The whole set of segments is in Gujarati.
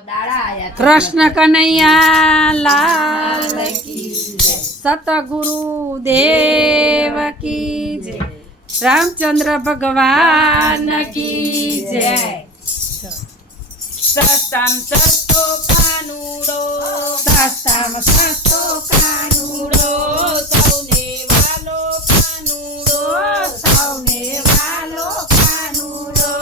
કૃષ્ણ કનૈયા લાલ કી જય, સતગુરુ દેવ કી જય, રામચંદ્ર ભગવાન કી જય. સસ્તામ સસ્તો કાનુડો, સસ્તામ સસ્તો કાનુડો, સૌને વાલો કાનુડો, સૌને વાલો કાનુડો.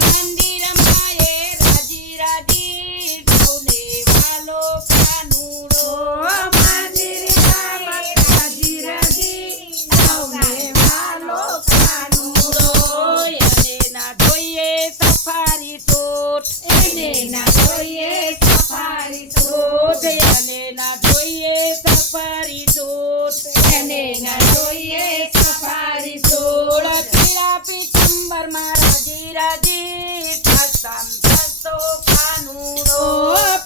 મંદિરમાં એ રાજી રાજી, સૌને વાલો કાનુડો. મંદિરમાં રાજી રાજી, સૌને વાલો કાનુડો. એને ના જોઈએ સફારી ટોટ, એને ના જોઈએ સફારી ટોટ, એને ના જોઈએ સફારી ટોટ, એને ના જોઈએ સફારી ટોટ. પીળા પીતંબર માં રાજી રાજી, સસ્તામ સસ્તો કાનુડો.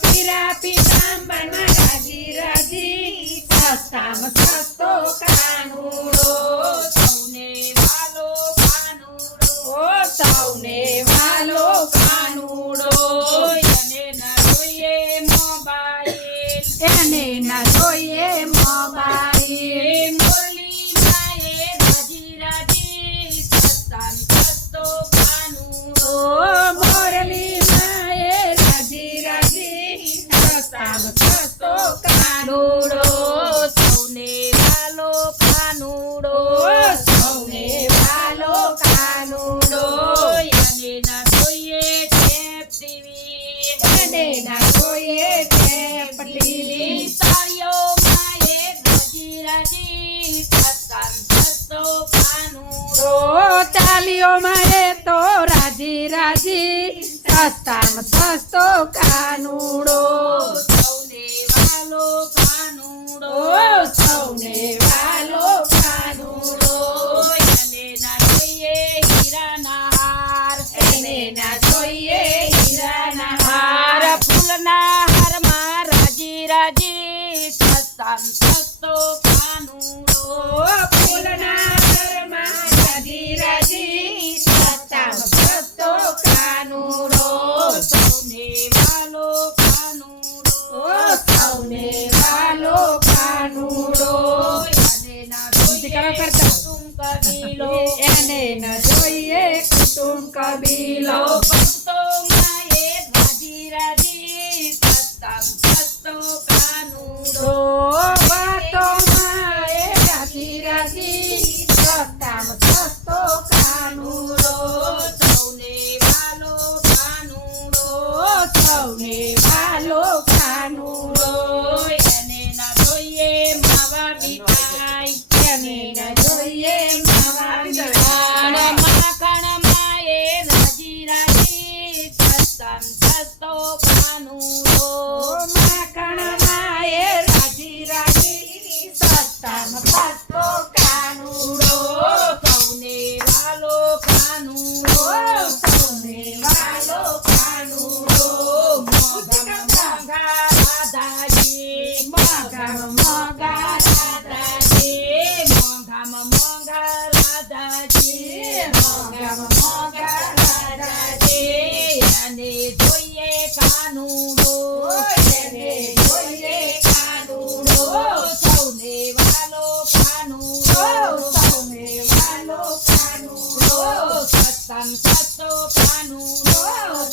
પીળા પીતંબર માં રાજી રાજી, સસ્તામ સસ્તો કાનુડો. સૌને વાલો કાનુડો, સૌને વાલો કાનુડો. એને ના જોઈએ મોબાઈલ, એને ના જોઈએ મોબાઈલ. મુરલીમાં એ રાજી રાજી, સસ્તામ સસ્તો કાનુડો. મુરલીમાં એ રાજી રાજી, સસ્તામ સસ્તો કાનુડો. સૌને વાલો કાનુડો, સૌને વાલો કાનુડો. એને ના જોઈએ ટેપ ટીવી, એને ના જોઈએ ટેપ ટીવી. તાળીઓમાં એ રાજી રાજી, સસ્તામ સસ્તો કાનુડો. તાળીઓમાં એ તો રાજી રાજી, સસ્તામ સસ્તો કાનુડો. સૌને વાલો કાનુડો, સૌને વાલો કાનુડો. એને ના જોઈએ હીરાના હાર, એને ના જોઈએ હીરાના હાર. ફૂલના હારમાં રાજી રાજી, સસ્તામ સસ્તો કાનુડો. ફૂલના હારમાં રાજી રાજી, સસ્તામ સસ્તો કાનુડો. સૌને વાલો કાનુડો, સૌને વાલો કાનુડો. એને ના જોઈએ કુટુંબ કબીલો, એને ના જોઈએ કુટુંબ કબીલો. ભક્તોમાં એ રાજી રાજી, સસ્તામ સસ્તો કાનુડો. ભક્તોમાં એ રાજી રાજી, સસ્તામ સસ્તો કાનુડો. સૌને વાલો કાનુડો, સૌને વાલો કાનુડો. એને ના જોઈએ માવા મીઠાઈ, એને ના જોઈએ માવા મીઠાઈ. માખણમાં એ રાજી રાજી, સસ્તામ સસ્તો કાનુડો. માખણમાં એ રાજી રાજી, સસ્તામ સસ્તો કાનુડો. સૌને વાલો કાનુડો, સૌને વાલો કાનુડો. મોંઘા રાધાજી, મોંઘા મોંઘા રાધાજી, મોંઘા મોંઘા રાધાજી, મોંઘા મોંઘા રાધાજી. એને જોઈએ કાનુડો, એને જોઈએ કાનુડો. સૌને વાલો કાનુડો, સૌને વાલો કાનુડો. સસ્તામ સસ્તો કાનુડો,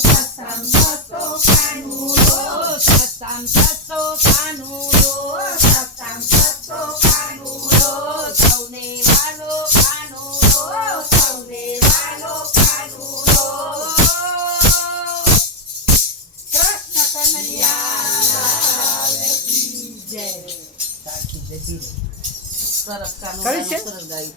સસ્તામ સસ્તો કાનુડો. સસ્તામ સસ્તો કાનુડો, સસ્તામ સસ્તો કાનુડો. સૌને વાલો કાનુડો, સૌને વાલો કાનુડો. કૃષ્ણ કનૈયા લાલ કી જય. સરસ કાનુડો, કરી છે? સરસ ગાયું.